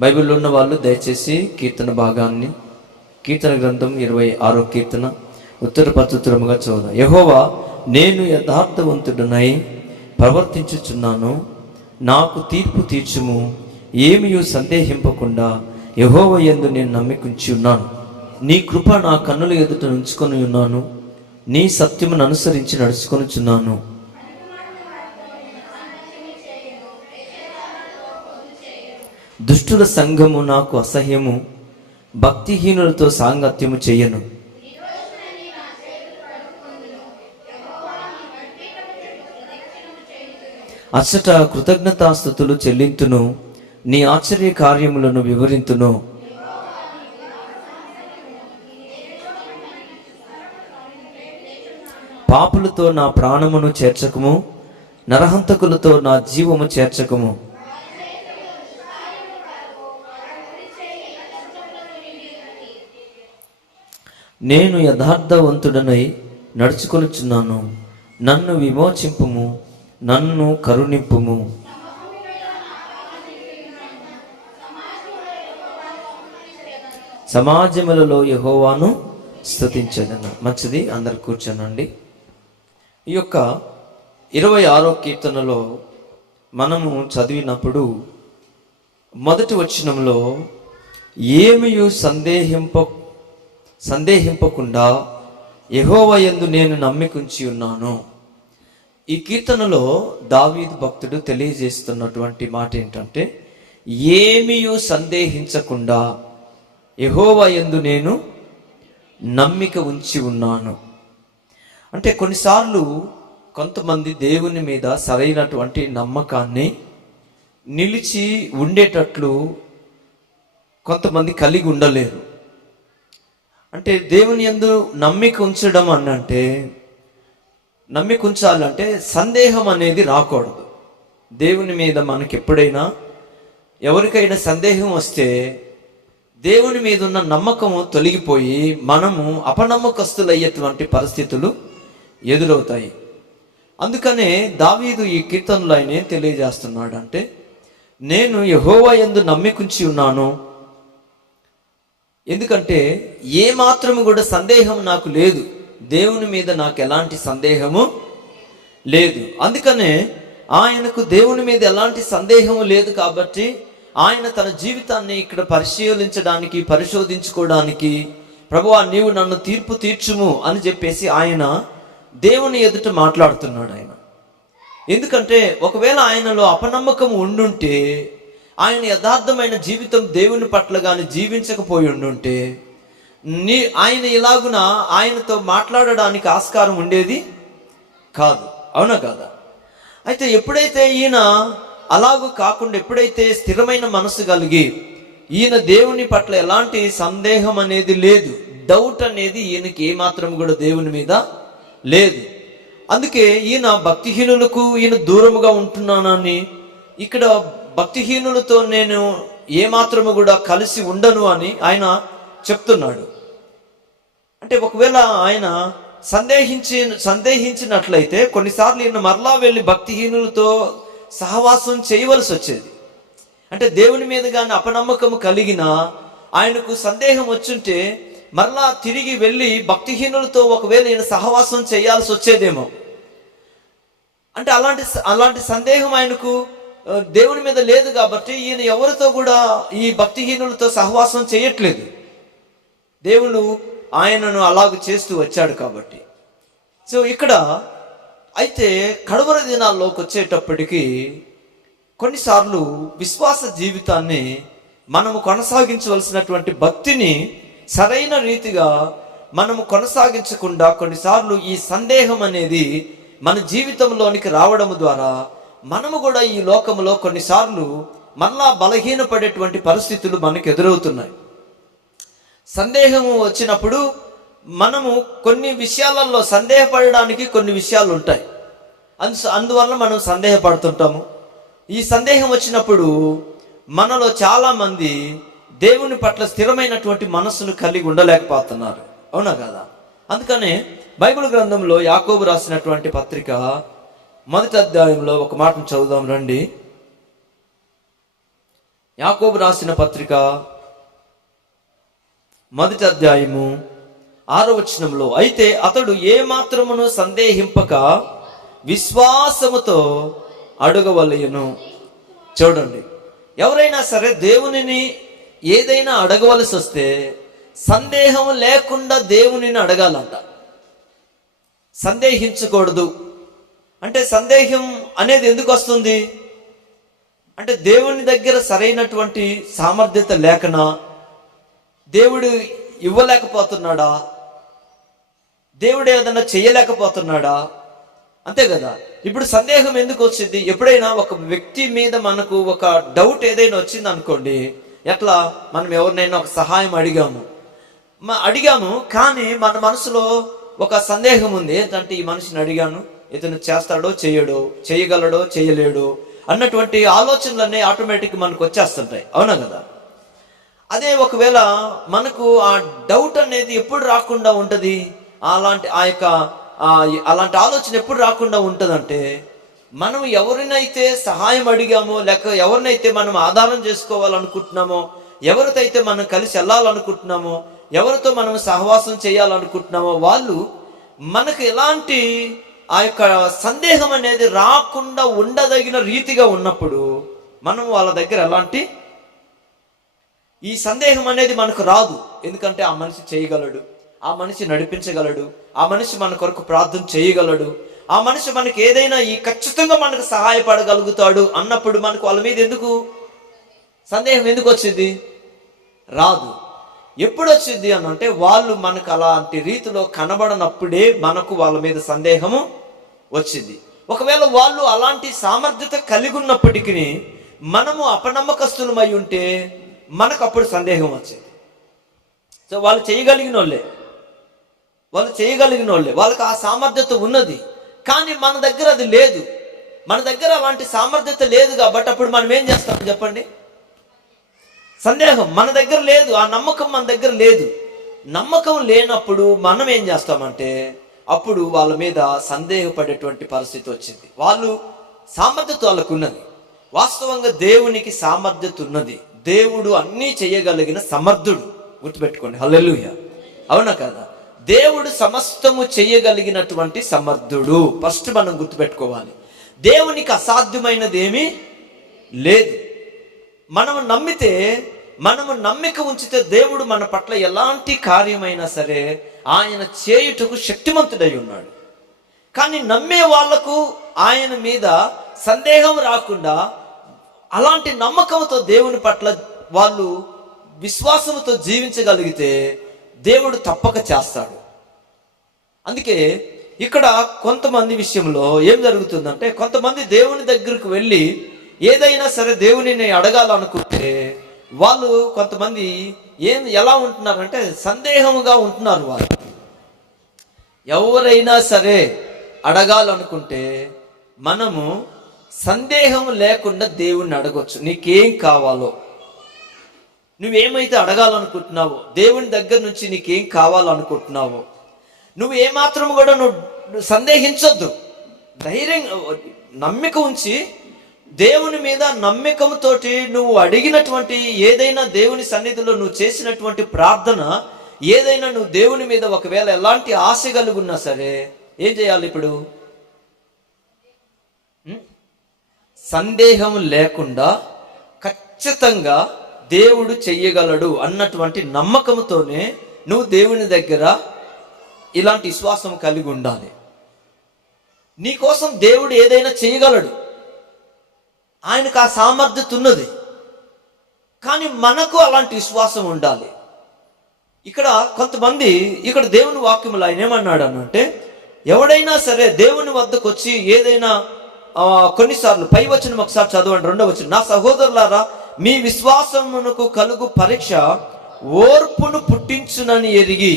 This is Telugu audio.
బైబిల్లో ఉన్న వాళ్ళు దయచేసి కీర్తన భాగాన్ని కీర్తన గ్రంథం ఇరవై ఆరో కీర్తన ఉత్తర పద్ధతురముగా చూద్దాం యహోవా నేను యథార్థవంతుడనై ప్రవర్తించుచున్నాను. నాకు తీర్పు తీర్చుము. ఏమియూ సందేహింపకుండా యహోవ ఎందు నేను నమ్మికుంచి ఉన్నాను. నీ కృప నా కన్నుల ఎదుట ఉంచుకొని ఉన్నాను. నీ సత్యమును అనుసరించి నడుచుకొనుచున్నాను దుష్టుల సంఘము నాకు అసహ్యము భక్తిహీనులతో సాంగత్యము చేయను. అచ్చట కృతజ్ఞతాస్థుతులు చెల్లింతును నీ ఆశ్చర్య కార్యములను వివరింతును. పాపులతో నా ప్రాణమును చేర్చకము నరహంతకులతో నా జీవము చేర్చకము. నేను యథార్థవంతుడనై నడుచుకొనుచున్నాను. నన్ను విమోచింపుము నన్ను కరుణింపుము. సమాజములలో యహోవాను స్థుతించదన్న మంచిది అందరు కూర్చోనండి. ఈ యొక్క ఇరవై ఆరో కీర్తనలో మనము చదివినప్పుడు మొదటి వచనంలో ఏమియు సందేహింప సందేహింపకుండా యెహోవా ఎందు నేను నమ్మికుంచి ఉన్నాను. ఈ కీర్తనలో దావీదు భక్తుడు తెలియజేస్తున్నటువంటి మాట ఏంటంటే ఏమియు సందేహించకుండా యెహోవా ఎందు నేను నమ్మిక ఉంచి ఉన్నాను. అంటే కొన్నిసార్లు కొంతమంది దేవుని మీద సరైనటువంటి నమ్మకాన్ని నిలిచి ఉండేటట్లు కొంతమంది కలిగి ఉండలేరు. అంటే దేవుని ఎందు నమ్మిక ఉంచడం అనంటే నమ్మిక ఉంచాలంటే సందేహం అనేది రాకూడదు. దేవుని మీద మనకి ఎప్పుడైనా ఎవరికైనా సందేహం వస్తే దేవుని మీద ఉన్న నమ్మకము తొలగిపోయి మనము అపనమ్మకస్తులయ్యేటువంటి పరిస్థితులు ఎదురవుతాయి. అందుకనే దావీదు ఈ కీర్తనలో ఆయన తెలియజేస్తున్నాడు అంటే నేను యహోవా యందు నమ్మికుంచి ఉన్నాను ఎందుకంటే ఏ మాత్రము కూడా సందేహం నాకు లేదు దేవుని మీద నాకు ఎలాంటి సందేహము లేదు. అందుకనే ఆయనకు దేవుని మీద ఎలాంటి సందేహము లేదు కాబట్టి ఆయన తన జీవితాన్ని ఇక్కడ పరిశీలించడానికి పరిశోధించుకోవడానికి ప్రభువా నీవు నన్ను తీర్పు తీర్చుము అని చెప్పేసి ఆయన దేవుని ఎదుట మాట్లాడుతున్నాడు ఆయన. ఎందుకంటే ఒకవేళ ఆయనలో అపనమ్మకం ఉండుంటే ఆయన యథార్థమైన జీవితం దేవుని పట్ల కానీ జీవించకపోయి ఉండుంటే నీ ఆయన ఇలాగున ఆయనతో మాట్లాడడానికి ఆస్కారం ఉండేది కాదు. అవునా కాదా? అయితే ఎప్పుడైతే ఈయన అలాగూ కాకుండా ఎప్పుడైతే స్థిరమైన మనసు కలిగి ఈయన దేవుని పట్ల ఎలాంటి సందేహం అనేది లేదు డౌట్ అనేది ఈయనకి ఏమాత్రం కూడా దేవుని మీద లేదు. అందుకే ఈయన భక్తిహీనులకు ఈయన దూరముగా ఉంటున్నానని ఇక్కడ భక్తిహీనులతో నేను ఏమాత్రము కూడా కలిసి ఉండను అని ఆయన చెప్తున్నాడు. అంటే ఒకవేళ ఆయన సందేహించి సందేహించినట్లయితే కొన్నిసార్లు ఈయన మరలా వెళ్ళి భక్తిహీనులతో సహవాసం చేయవలసి వచ్చేది. అంటే దేవుని మీద కానీ అపనమ్మకం కలిగిన ఆయనకు సందేహం వచ్చుంటే మరలా తిరిగి వెళ్ళి భక్తిహీనులతో ఒకవేళ ఈయన సహవాసం చేయాల్సి వచ్చేదేమో. అంటే అలాంటి అలాంటి సందేహం ఆయనకు దేవుని మీద లేదు కాబట్టి ఈయన ఎవరితో కూడా ఈ భక్తిహీనులతో సహవాసం చేయట్లేదు. దేవుడు ఆయనను అలాగ చేస్తూ వచ్చాడు కాబట్టి. సో ఇక్కడ అయితే కడవర దినాల్లోకి వచ్చేటప్పటికి కొన్నిసార్లు విశ్వాస జీవితాన్ని మనము కొనసాగించవలసినటువంటి భక్తిని సరైన రీతిగా మనము కొనసాగించకుండా కొన్నిసార్లు ఈ సందేహం అనేది మన జీవితంలోనికి రావడం ద్వారా మనము కూడా ఈ లోకంలో కొన్నిసార్లు మళ్ళా బలహీనపడేటువంటి పరిస్థితులు మనకు ఎదురవుతున్నాయి. సందేహము వచ్చినప్పుడు మనము కొన్ని విషయాలలో సందేహపడడానికి కొన్ని విషయాలు ఉంటాయి. అందు అందువల్ల మనం సందేహపడుతుంటాము. ఈ సందేహం వచ్చినప్పుడు మనలో చాలామంది దేవుని పట్ల స్థిరమైనటువంటి మనస్సును కలిగి ఉండలేకపోతున్నారు. అవునా కదా? అందుకనే బైబిల్ గ్రంథంలో యాకోబు రాసినటువంటి పత్రిక మొదటి అధ్యాయంలో ఒక మాటను చదువుదాం రండి. యాకోబు రాసిన పత్రిక మొదటి అధ్యాయము ఆరో వచనంలో అయితే అతడు ఏ మాత్రమును సందేహింపక విశ్వాసముతో అడగవలయను చూడండి. ఎవరైనా సరే దేవునిని ఏదైనా అడగవలసి వస్తే సందేహం లేకుండా దేవునిని అడగాలంట. సందేహించకూడదు. అంటే సందేహం అనేది ఎందుకు వస్తుంది? అంటే దేవుని దగ్గర సరైనటువంటి సామర్థ్యత లేకనా దేవుడు ఇవ్వలేకపోతున్నాడా? దేవుడు ఏదన్నా చేయలేకపోతున్నాడా? అంతే కదా? ఇప్పుడు సందేహం ఎందుకు వచ్చింది? ఎప్పుడైనా ఒక వ్యక్తి మీద మనకు ఒక డౌట్ ఏదైనా వచ్చింది అనుకోండి ఎట్లా? మనం ఎవరినైనా ఒక సహాయం అడిగాము. అడిగాము కానీ మన మనసులో ఒక సందేహం ఉంది. ఏంటంటే ఈ మనిషిని అడిగాను. ఇతను చేస్తాడో చేయడో చేయగలడో చేయలేడు అన్నటువంటి ఆలోచనలన్నీ ఆటోమేటిక్ మనకు వచ్చేస్తుంటాయి. అవునా కదా? అదే ఒకవేళ మనకు ఆ డౌట్ అనేది ఎప్పుడు రాకుండా ఉంటుంది? అలాంటి ఆ యొక్క అలాంటి ఆలోచన ఎప్పుడు రాకుండా ఉంటుందంటే మనం ఎవరినైతే సహాయం అడిగామో లేక ఎవరినైతే మనం ఆధారం చేసుకోవాలనుకుంటున్నామో ఎవరితో అయితే మనం కలిసి వెళ్ళాలనుకుంటున్నామో ఎవరితో మనం సహవాసం చేయాలనుకుంటున్నామో వాళ్ళు మనకు ఎలాంటి ఆ యొక్క సందేహం అనేది రాకుండా ఉండదగిన రీతిగా ఉన్నప్పుడు మనం వాళ్ళ దగ్గర ఎలాంటి ఈ సందేహం అనేది మనకు రాదు. ఎందుకంటే ఆ మనిషి చేయగలడు. ఆ మనిషి నడిపించగలడు. ఆ మనిషి మన కొరకు ప్రార్థన చేయగలడు. ఆ మనిషి మనకి ఏదైనా ఈ ఖచ్చితంగా మనకు సహాయపడగలుగుతాడు అన్నప్పుడు మనకు వాళ్ళ మీద ఎందుకు సందేహం ఎందుకు వచ్చింది? రాదు. ఎప్పుడు వచ్చింది అని అంటే వాళ్ళు మనకు అలాంటి రీతిలో కనబడనప్పుడే మనకు వాళ్ళ మీద సందేహము వచ్చింది. ఒకవేళ వాళ్ళు అలాంటి సామర్థ్యత కలిగి ఉన్నప్పటికీ మనము అపనమ్మకస్తులమై ఉంటే మనకు అప్పుడు సందేహం వచ్చింది. సో వాళ్ళు చేయగలిగిన వాళ్ళే వాళ్ళు చేయగలిగిన వాళ్ళే వాళ్ళకి ఆ సామర్థ్యత ఉన్నది. కానీ మన దగ్గర అది లేదు. మన దగ్గర అలాంటి సామర్థ్యత లేదు కాబట్టి అప్పుడు మనం ఏం చేస్తాం చెప్పండి? సందేహం మన దగ్గర లేదు. ఆ నమ్మకం మన దగ్గర లేదు. నమ్మకం లేనప్పుడు మనం ఏం చేస్తామంటే అప్పుడు వాళ్ళ మీద సందేహపడేటువంటి పరిస్థితి వచ్చింది. వాళ్ళు సామర్థ్యత వాళ్ళకున్నది. వాస్తవంగా దేవునికి సామర్థ్యత ఉన్నది. దేవుడు అన్నీ చేయగలిగిన సమర్థుడు. గుర్తుపెట్టుకోండి. హల్లెలుయ. అవునా కదా? దేవుడు సమస్తము చేయగలిగినటువంటి సమర్థుడు. ఫస్ట్ మనం గుర్తుపెట్టుకోవాలి. దేవునికి అసాధ్యమైనది ఏమీ లేదు. మనం నమ్మితే మనము నమ్మిక ఉంచితే దేవుడు మన పట్ల ఎలాంటి కార్యమైనా సరే ఆయన చేయుటకు శక్తిమంతుడై ఉన్నాడు. కానీ నమ్మే వాళ్ళకు ఆయన మీద సందేహం రాకుండా అలాంటి నమ్మకంతో దేవుని పట్ల వాళ్ళు విశ్వాసంతో జీవించగలిగితే దేవుడు తప్పక చేస్తాడు. అందుకే ఇక్కడ కొంతమంది విషయంలో ఏం జరుగుతుందంటే కొంతమంది దేవుని దగ్గరకు వెళ్ళి ఏదైనా సరే దేవునిని అడగాలనుకుంటే వాళ్ళు కొంతమంది ఏం ఎలా ఉంటున్నారంటే సందేహముగా ఉంటున్నారు వాళ్ళు. ఎవరైనా సరే అడగాలనుకుంటే మనము సందేహం లేకుండా దేవుణ్ణి అడగొచ్చు. నీకేం కావాలో? నువ్వేమైతే అడగాలనుకుంటున్నావో దేవుని దగ్గర నుంచి నీకేం కావాలనుకుంటున్నావో నువ్వు ఏమాత్రం కూడా నువ్వు సందేహించొద్దు. ధైర్యంగా నమ్మిక ఉంచి దేవుని మీద నమ్మకంతోటి నువ్వు అడిగినటువంటి ఏదైనా దేవుని సన్నిధిలో నువ్వు చేసినటువంటి ప్రార్థన ఏదైనా నువ్వు దేవుని మీద ఒకవేళ ఎలాంటి ఆశ కలుగున్నా సరే ఏం చేయాలి ఇప్పుడు? సందేహం లేకుండా ఖచ్చితంగా దేవుడు చెయ్యగలడు అన్నటువంటి నమ్మకంతోనే నువ్వు దేవుని దగ్గర ఇలాంటి విశ్వాసం కలిగి ఉండాలి. నీకోసం దేవుడు ఏదైనా చేయగలడు ఆయనకు ఆ సామర్థ్యత ఉన్నది. కానీ మనకు అలాంటి విశ్వాసం ఉండాలి. ఇక్కడ కొంతమంది ఇక్కడ దేవుని వాక్యములు ఆయన ఏమన్నాడు అనంటే ఎవడైనా సరే దేవుని వద్దకు వచ్చి ఏదైనా కొన్నిసార్లు పై వచ్చిన ఒకసారి చదవండి రెండో వచ్చిన నా సహోదరులారా మీ విశ్వాసమునకు కలుగు పరీక్ష ఓర్పును పుట్టించునని ఎరిగి